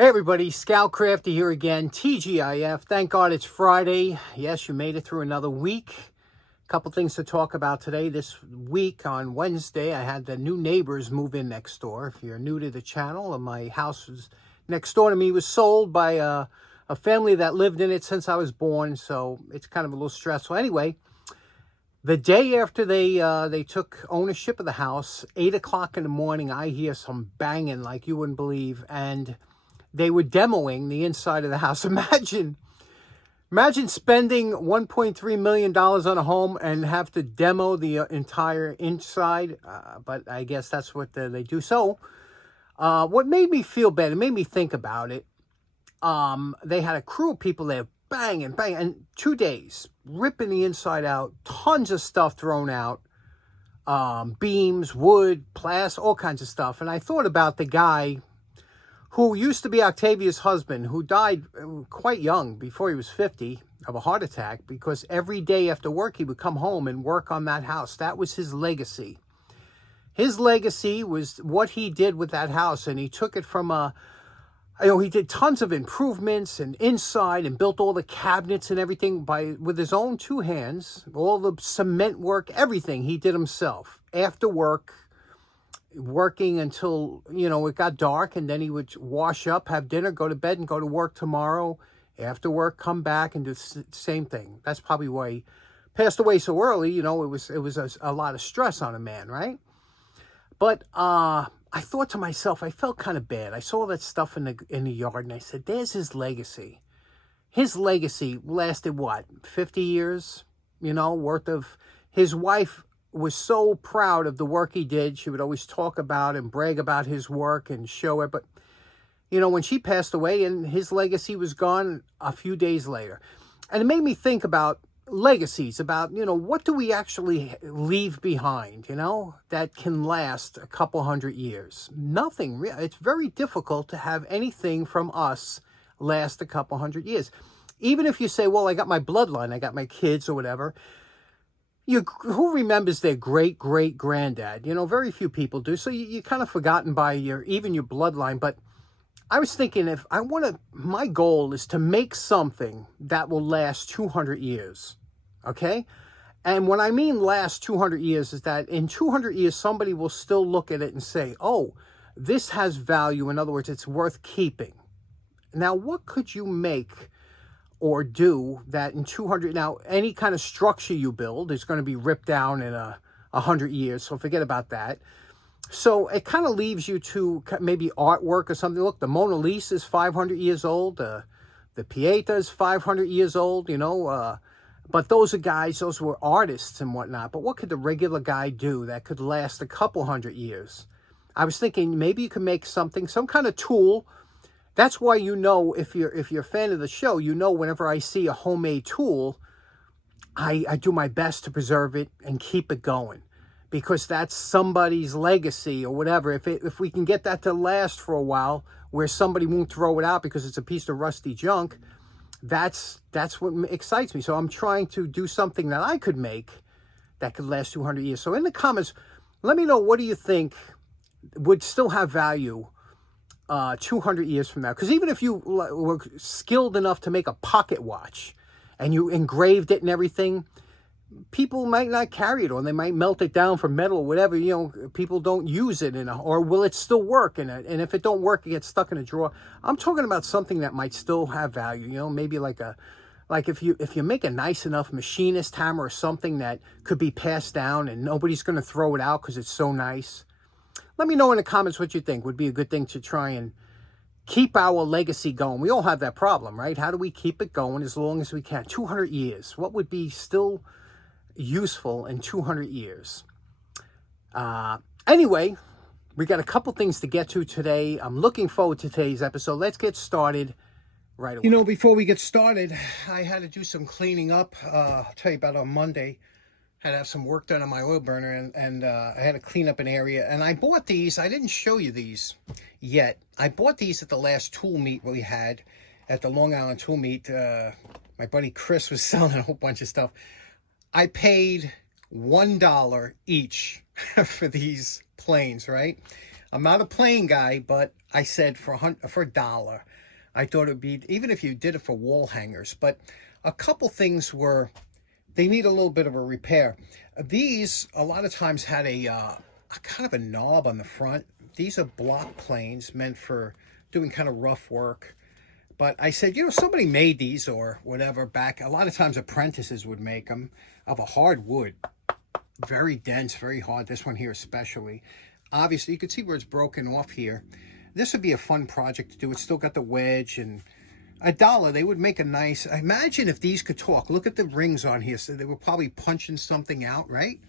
Hey everybody, Scout Crafty here again, TGIF. Thank God it's Friday. Yes, you made it through another week. A couple things to talk about today. This week on Wednesday, I had the new neighbors move in next door. If you're new to the channel, my house was next door to me was sold by a family that lived in it since I was born, so it's kind of a little stressful. Anyway, the day after they took ownership of the house, 8 o'clock in the morning, I hear some banging like you wouldn't believe, and they were demoing the inside of the house. Imagine spending $1.3 million on a home and have to demo the entire inside. But I guess that's what they do. So what made me feel bad, it made me think about it. They had a crew of people there banging, and 2 days, ripping the inside out, tons of stuff thrown out, beams, wood, plastic, all kinds of stuff. And I thought about the guy who used to be Octavia's husband, who died quite young, before he was 50, of a heart attack, because every day after work, he would come home and work on that house. That was his legacy. His legacy was what he did with that house, and he took it from he did tons of improvements and inside, and built all the cabinets and everything with his own two hands, all the cement work, everything he did himself. After work, working until, it got dark, and then he would wash up, have dinner, go to bed, and go to work tomorrow. After work, come back and do the same thing. That's probably why he passed away so early. It was a lot of stress on a man, right? But I thought to myself, I felt kind of bad. I saw that stuff in the yard, and I said, there's his legacy. His legacy lasted, 50 years, worth of. His wife was so proud of the work he did. She would always talk about and brag about his work and show it. But, when she passed away, and his legacy was gone a few days later. And it made me think about legacies, about, what do we actually leave behind, that can last a couple hundred years? Nothing. It's very difficult to have anything from us last a couple hundred years. Even if you say, well, I got my bloodline, I got my kids or whatever. Who remembers their great-great-granddad? Very few people do. So you're kind of forgotten by even your bloodline. But I was thinking, my goal is to make something that will last 200 years, okay? And when I mean last 200 years is that in 200 years, somebody will still look at it and say, oh, this has value. In other words, it's worth keeping. Now, what could you make or do that in 200, now any kind of structure you build is going to be ripped down in 100 years, so forget about that. So it kind of leaves you to maybe artwork or something. Look, the Mona Lisa is 500 years old, the Pieta is 500 years old, but those were artists and whatnot. But what could the regular guy do that could last a couple hundred years? I was thinking maybe you could make some kind of tool. That's why, if you're a fan of the show, whenever I see a homemade tool, I do my best to preserve it and keep it going, because that's somebody's legacy or whatever. If we can get that to last for a while, where somebody won't throw it out because it's a piece of rusty junk, that's what excites me. So I'm trying to do something that I could make that could last 200 years. So in the comments, let me know, what do you think would still have value 200 years from now? Because even if you were skilled enough to make a pocket watch and you engraved it and everything, people might not carry it, or they might melt it down for metal or whatever. People don't use it or will it still work? And if it don't work, it gets stuck in a drawer. I'm talking about something that might still have value. Maybe like if you make a nice enough machinist hammer or something that could be passed down and nobody's going to throw it out because it's so nice. Let me know in the comments what you think would be a good thing to try and keep our legacy going. We all have that problem, right? How do we keep it going as long as we can? 200 years. What would be still useful in 200 years? Anyway, we got a couple things to get to today. I'm looking forward to today's episode. Let's get started right away. Before we get started, I had to do some cleaning up. I'll tell you about on Monday. Had to have some work done on my oil burner, and I had to clean up an area. And I bought these. I didn't show you these yet. I bought these at the last tool meet we had at the Long Island tool meet. My buddy Chris was selling a whole bunch of stuff. I paid $1 each for these planes, right? I'm not a plane guy, but I said for $1, I thought it would be, even if you did it for wall hangers. But a couple things were, they need a little bit of a repair. These, a lot of times, had a kind of a knob on the front. These are block planes meant for doing kind of rough work. But I said, you know, somebody made these or whatever back. A lot of times apprentices would make them of a hard wood. Very dense, very hard. This one here especially. Obviously, you can see where it's broken off here. This would be a fun project to do. It's still got the wedge, and $1, they would make a nice... Imagine if these could talk. Look at the rings on here. So they were probably punching something out, right?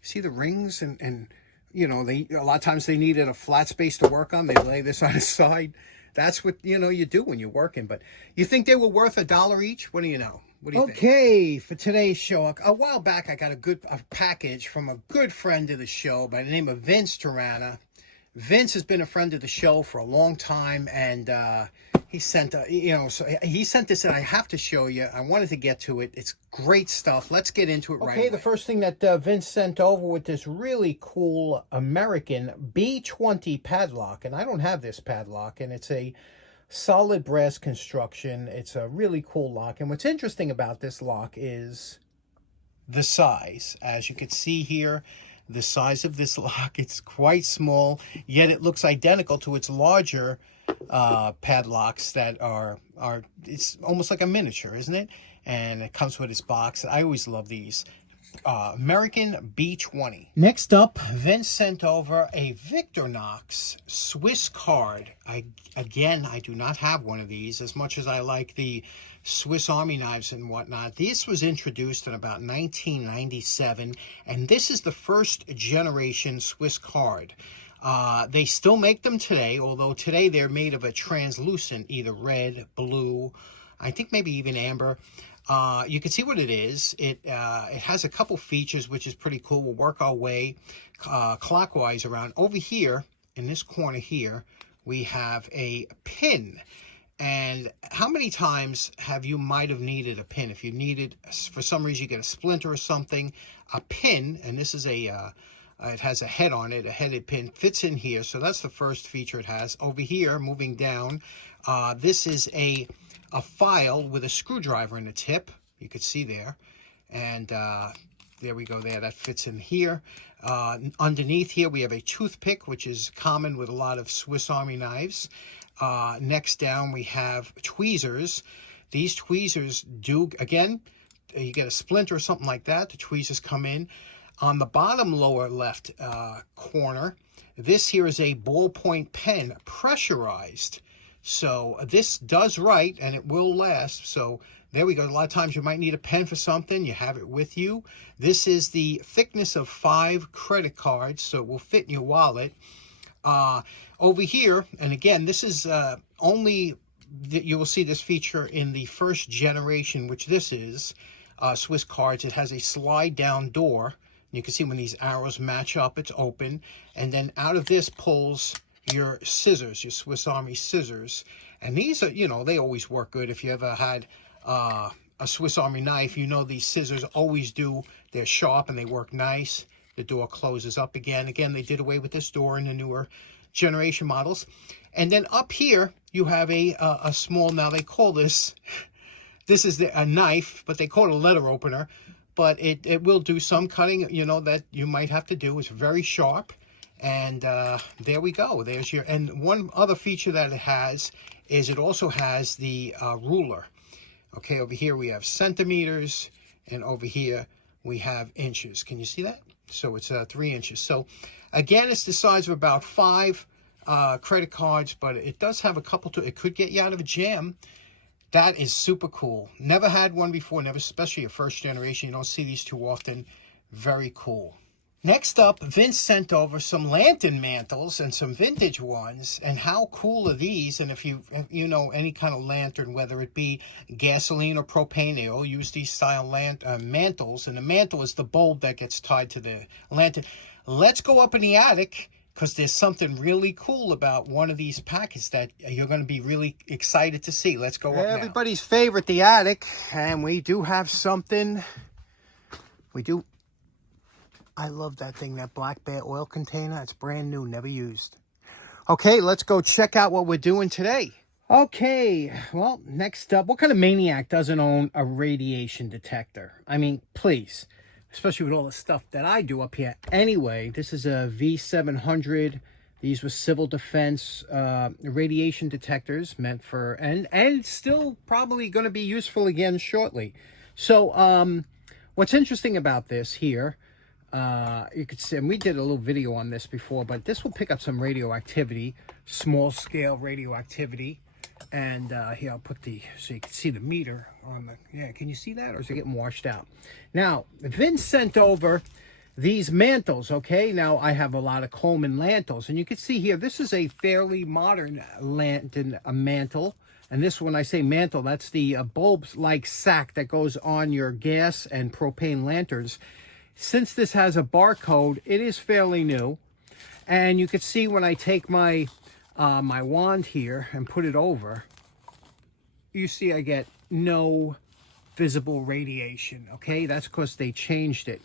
See the rings? And you know, a lot of times they needed a flat space to work on. They lay this on the side. That's what, you know, you do when you're working. But you think they were worth $1 each? What do you know? What do you think? Okay, for today's show, a while back I got a package from a good friend of the show by the name of Vince Terrana. Vince has been a friend of the show for a long time, and he sent he sent this, and I have to show you. I wanted to get to it. It's great stuff. Let's get into it right away. Okay, the first thing that Vince sent over with this really cool American B20 padlock, and I don't have this padlock, and it's a solid brass construction. It's a really cool lock, and what's interesting about this lock is the size. As you can see here, the size of this lock, it's quite small, yet it looks identical to its larger padlocks that are it's almost like a miniature, isn't it? And it comes with its box. I always love these. American B20. Next up, Vince sent over a Victorinox Swiss card. I do not have one of these, as much as I like the Swiss Army knives and whatnot. This was introduced in about 1997, and this is the first generation Swiss card. They still make them today, although today they're made of a translucent, either red, blue, I think maybe even amber. You can see what it is. It has a couple features, which is pretty cool. We'll work our way clockwise around. Over here, in this corner here, we have a pin. And how many times have you might have needed a pin? If you needed, for some reason, you get a splinter or something, a pin, and this is a, it has a head on it, a headed pin, fits in here. So that's the first feature it has. Over here, moving down, this is a file with a screwdriver in the tip. You could see there. And there we go there. That fits in here. Underneath here, we have a toothpick, which is common with a lot of Swiss Army knives. Next down, we have tweezers. These tweezers do, again, you get a splinter or something like that, the tweezers come in. On the bottom lower left corner, this here is a ballpoint pen, pressurized. So this does write, and it will last. So there we go. A lot of times you might need a pen for something. You have it with you. This is the thickness of 5 credit cards, so it will fit in your wallet. Over here, and again, this is only, you will see this feature in the first generation, which this is, Swiss cards. It has a slide down door. You can see when these arrows match up, it's open. And then out of this pulls your scissors, your Swiss Army scissors. And these are, you know, they always work good. If you ever had a Swiss Army knife, you know these scissors always do. They're sharp and they work nice. The door closes up again. Again, they did away with this door in the newer generation models. And then up here, you have a small, now they call this is a knife, but they call it a letter opener. But it will do some cutting, you know, that you might have to do. It's very sharp. And there we go. There's your, and one other feature that it has is it also has the ruler. Okay, over here we have centimeters, and over here we have inches. Can you see that? So it's 3 inches. So again, it's the size of about 5 credit cards, but it does have a couple to, it could get you out of a jam. That is super cool. Never had one before, never, especially a first generation. You don't see these too often. Very cool. Next up, Vince sent over some lantern mantles and some vintage ones. And how cool are these? And if you know any kind of lantern, whether it be gasoline or propane, they all use these style mantles. And the mantle is the bulb that gets tied to the lantern. Let's go up in the attic, because there's something really cool about one of these packets that you're going to be really excited to see. Let's go up now. Everybody's favorite, the attic. And we do have something. We do. I love that thing, that Black Bear oil container. It's brand new, never used. Okay, let's go check out what we're doing today. Okay, well, next up, what kind of maniac doesn't own a radiation detector? I mean, please, especially with all the stuff that I do up here. Anyway, this is a V700. These were civil defense radiation detectors meant for, and still probably going to be useful again shortly. So, what's interesting about this here, you could see, and we did a little video on this before, but this will pick up some radioactivity, small scale radioactivity. And here, I'll put so you can see the meter on the, yeah, can you see that? Or is it getting washed out? Now, Vince sent over these mantles, okay? Now, I have a lot of Coleman lentils, and you can see here, this is a fairly modern mantle. And this, when I say mantle, that's the bulbs-like sack that goes on your gas and propane lanterns. Since this has a barcode, it is fairly new. And you can see when I take my my wand here and put it over, you see I get no visible radiation. Okay, that's because they changed it.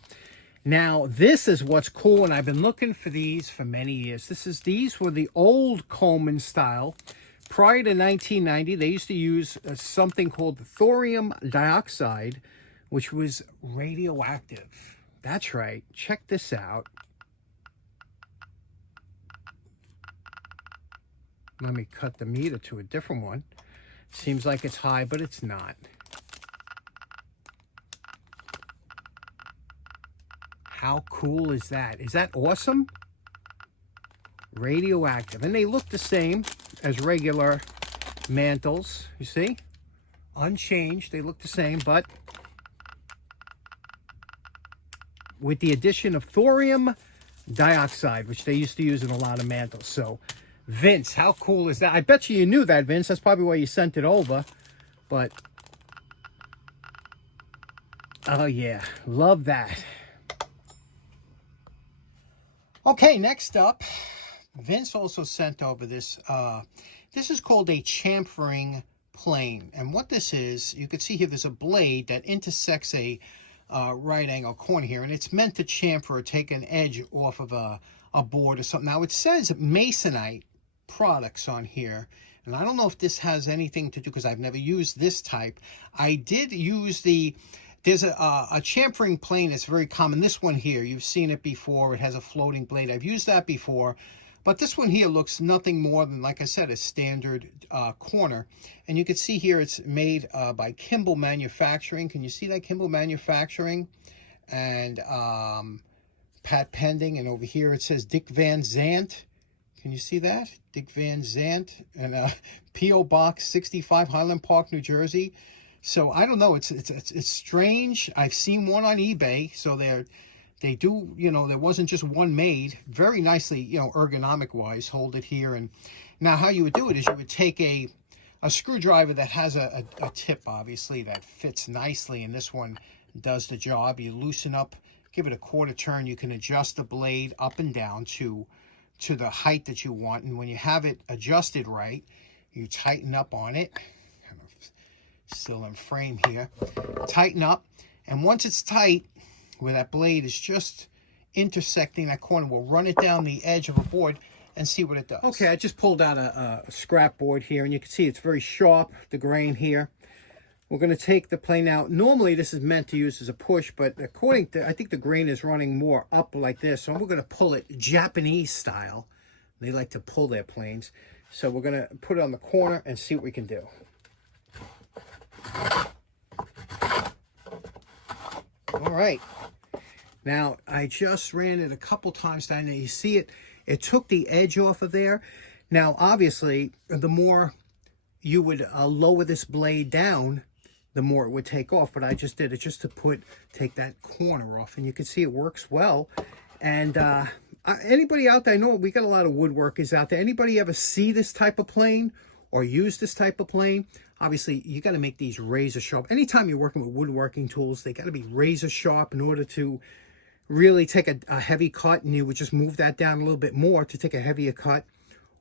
Now this is what's cool, and I've been looking for these for many years. These were the old Coleman style. Prior to 1990, they used to use something called thorium dioxide, which was radioactive. That's right. Check this out. Let me cut the meter to a different one. Seems like it's high, but it's not. How cool is that? Is that awesome? Radioactive. And they look the same as regular mantles, you see? Unchanged, they look the same, but with the addition of thorium dioxide, which they used to use in a lot of mantles. So, Vince, how cool is that? I bet you knew that, Vince. That's probably why you sent it over. But, oh yeah, love that. Okay, next up, Vince also sent over this. This is called a chamfering plane. And what this is, you can see here there's a blade that intersects a right angle corner here. And it's meant to chamfer or take an edge off of a board or something. Now, it says Masonite products on here, and I don't know if this has anything to do, because I've never used this type. I did use there's a chamfering plane that's very common. This one here, you've seen it before. It has a floating blade. I've used that before, but this one here looks nothing more than, like I said, a standard corner. And you can see here it's made by Kimball Manufacturing. Can you see that? Kimball Manufacturing, and Pat Pending, and over here it says Dick Van Zandt. Can you see that? Dick Van Zandt, and P.O. Box 65, Highland Park, New Jersey. So I don't know. It's strange. I've seen one on eBay. So they do, you know, there wasn't just one made. Very nicely, you know, ergonomic wise. Hold it here, and now how you would do it is you would take a screwdriver that has a tip, obviously, that fits nicely, and this one does the job. You loosen up, give it a quarter turn. You can adjust the blade up and down to the height that you want, and when you have it adjusted right, you tighten up on it. Kind of still in frame here. Tighten up, and once it's tight, where that blade is just intersecting that corner, we'll run it down the edge of a board and see what it does. Okay, I just pulled out a scrap board here, and you can see it's very sharp, the grain here. We're going to take the plane out. Normally, this is meant to use as a push, but according to, I think the grain is running more up like this, so we're going to pull it Japanese style. They like to pull their planes. So we're going to put it on the corner and see what we can do. All right. Now, I just ran it a couple times down there. You see it? It took the edge off of there. Now, obviously, the more you would lower this blade down, the more it would take off. But I just did it just to take that corner off. And you can see it works well. And anybody out there, I know we got a lot of woodworkers out there. Anybody ever see this type of plane or use this type of plane? Obviously, you got to make these razor sharp. Anytime you're working with woodworking tools, they got to be razor sharp in order to really take a heavy cut. And you would just move that down a little bit more to take a heavier cut,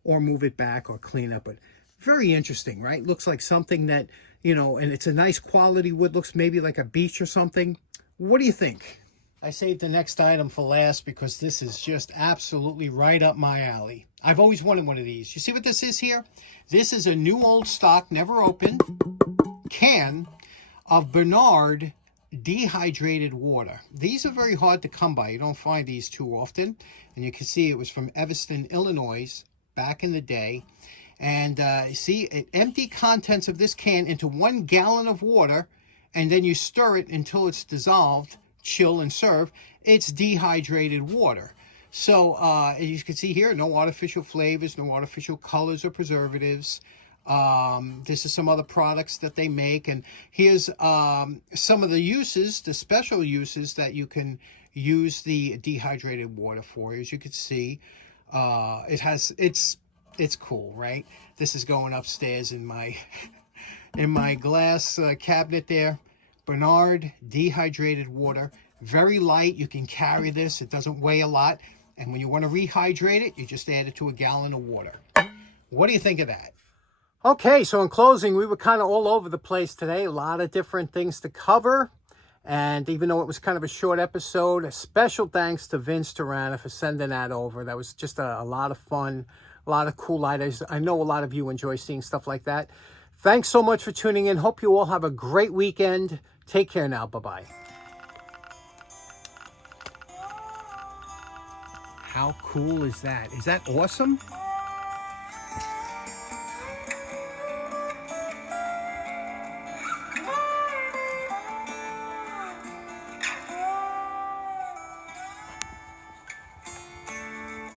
or move it back or clean up. But very interesting, right? Looks like something that, you know, and it's a nice quality wood. Looks maybe like a beech or something. What do you think? I saved the next item for last because this is just absolutely right up my alley. I've always wanted one of these. You see what this is here? This is a new old stock, never opened, can of Bernard dehydrated water. These are very hard to come by. You don't find these too often. And you can see it was from Evanston, Illinois, back in the day. And see, it empty contents of this can into 1 gallon of water, and then you stir it until it's dissolved, chill and serve. It's dehydrated water. So as you can see here, no artificial flavors, no artificial colors or preservatives. This is some other products that they make, and here's some of the uses, the special uses that you can use the dehydrated water for. As you can see, it's cool, right? This is going upstairs in my in my glass cabinet there. Bernard dehydrated water, very light. You can carry this. It doesn't weigh a lot, and when you want to rehydrate it, you just add it to a gallon of water. What do you think of that? Okay, so in closing, we were kind of all over the place today. A lot of different things to cover. And even though it was kind of a short episode, a special thanks to Vince Terrana for sending that over. That was just a lot of fun, a lot of cool items. I know a lot of you enjoy seeing stuff like that. Thanks so much for tuning in. Hope you all have a great weekend. Take care now. Bye-bye. How cool is that? Is that awesome?